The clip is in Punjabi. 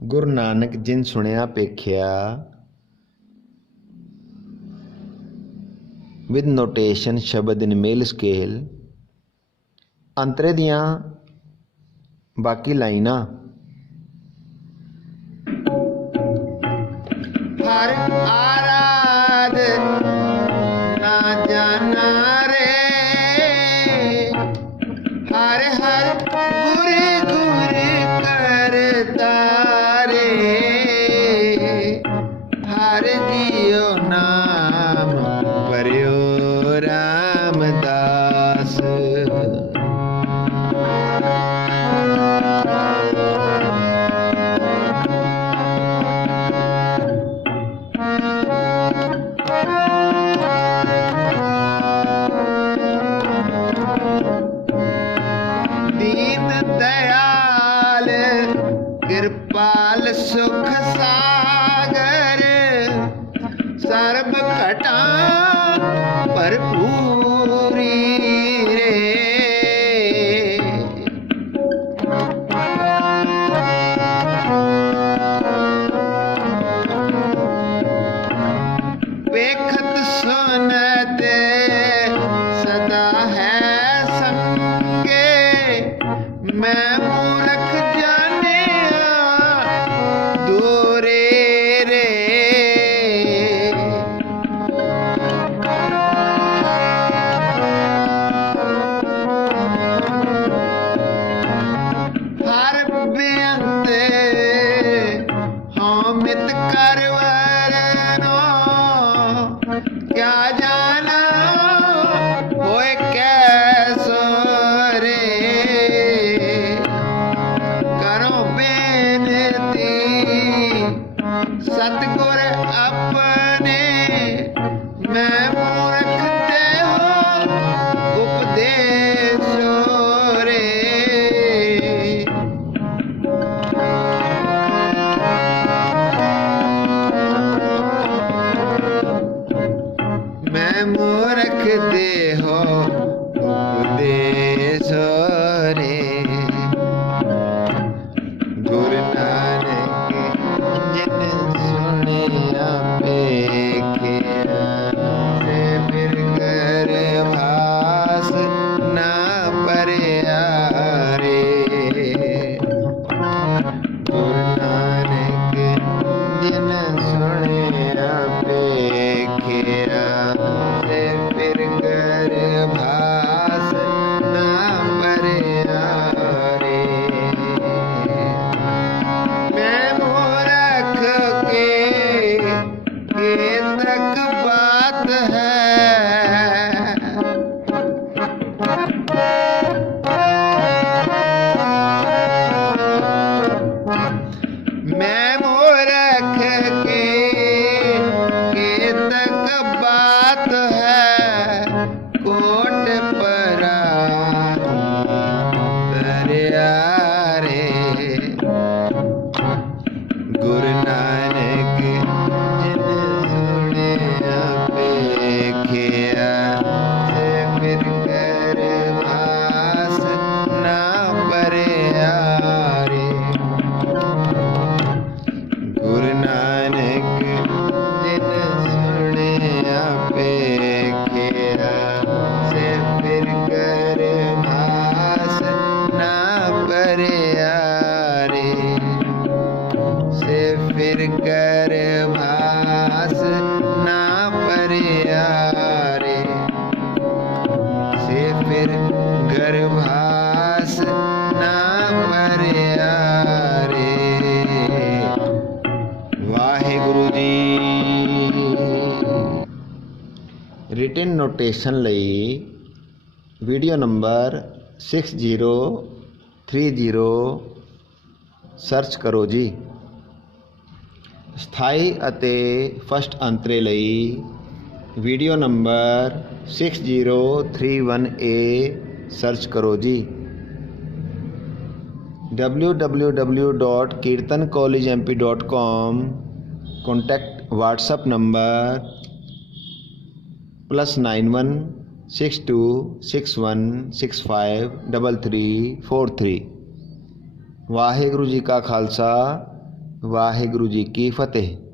ਗੁਰੂ ਨਾਨਕ ਜਿਨ ਸੁਣਿਆ ਪੇਖਿਆ ਵਿਦ ਨੋਟੇਸ਼ਨ ਸ਼ਬਦ ਇਨ ਮੇਲ ਸਕੇਲ। ਅੰਤਰੇ ਦੀਆਂ ਬਾਕੀ ਲਾਈਨਾਂ ਹਰ ਆਰਾਧ ਨਾ ਜਾਣਾ ਰੇ, ਹਰ ਹਰ ਗੁਰ ਗੁਰ ਕਰਤਾ ਰੇ, ਹਰ ਜੀਓ ਨਾਮ ਪਰਿਓ ਰਾਮਦਾਸ। ਦੀਨ ਦਇਆਲ ਕਿਰਪਾਲ ਸੁਖ ਸਾਗਰ, ਸਰਬ ਘਟਾ ਭਰਪੂਰੀ ਰੇ। ਵੇਖਤ ਸੁਨਤ ਸਦਾ ਹੈ ਸੰਗੇ, ਮੈਂ ਮੂਰਖ ਜਾਣਿਆ ਦੂਰੇ ਰੇ। ਹਰ ਬੇਅੰਤ ਹਉ ਮਿਤ ਕਰ ਵਰਨੋ, ਕਿਆ ਜਾਣਾ ਹੋਏ ਕੈਸੋ ਰੇ। ਕਰੋ ਬੇਨਤੀ ਸਤਿਗੁਰ ਆਪਣੇ, ਮੈਂ ਮੂਰਖ ਦੇਹੋ ਉਪਦੇਸੋ ਰੇ। ਮੈਂ ਮੂਰਖ ਦੇਹੋ ਉਪਦੇਸੋ ਰੇ। ਗੁਰੂ ਨਾਨਕ ਜਿਨ ਸੁਣਿਆ ਪੇਖਿਆ, ਸੇ ਫਿਰ ਕਰ ਭਾਸ ਨਾ ਪਰਿਆ ਰੇ। ਗੁਰੂ ਨਾਨਕ ਜਿਨ ਸੁਣਿਆ ਪੇਖਿਆ, ਸੇ ਫਿਰ ਕਰ ਭਾਸ ਨਾ ਪਰਿਆ ਰੇ। ਮੈਂ ਮੂਰਖ ਕੇ ਤੱਕ ਬਾਤ ਹੈ, ਮੈਂ ਮੂਰਖ ਕੇ ਤੱਕ ਬਾਤ ਹੈ, ਕੋਟ ਪਰਾਈ ਤਰਿਆ ਰੇ। ਗੁਰੂ ਨਾਨਕ ਜਿਨ ਸੁਣਿਆ ਪੇਖਿਆ, ਸੇ ਫਿਰ ਕਰ ਭਾਸ ਨਾ ਪਰਿਆ ਰੇ। ਗੁਰੂ ਨਾਨਕ ਜਿਨ ਸੁਣਿਆ ਪੇਖਿਆ, ਸੇ ਫਿਰ ਕਰ ਭਾਸ ਨਾ ਪਰਿਆ ਰੇ। ਸੇ ਫਿਰ ਕਰ ਭਾਸ ਨਾ ਪਰਿਆ ਰੇ। ਸੇ ਫਿਰ ਗਰਭਾਸ ਨਾ ਪਰਿਆ ਰੇ। ਵਾਹਿਗੁਰੂ ਜੀ। ਰਿਟਨ ਨੋਟੇਸ਼ਨ ਲਈ ਵੀਡੀਓ ਨੰਬਰ 6030 ਸਰਚ ਕਰੋ ਜੀ। ਸਥਾਈ ਅਤੇ ਫਸਟ ਅੰਤਰੇ ਲਈ ਵੀਡੀਓ ਨੰਬਰ 6031A ਸਰਚ ਕਰੋ ਜੀ। www.kirtancollegemp.com contact WhatsApp number +91 62 61 65 33 43। Waheguru ji का खालसा ਵਾਹਿਗੁਰੂ ਜੀ ਕੀ ਫਤਿਹ।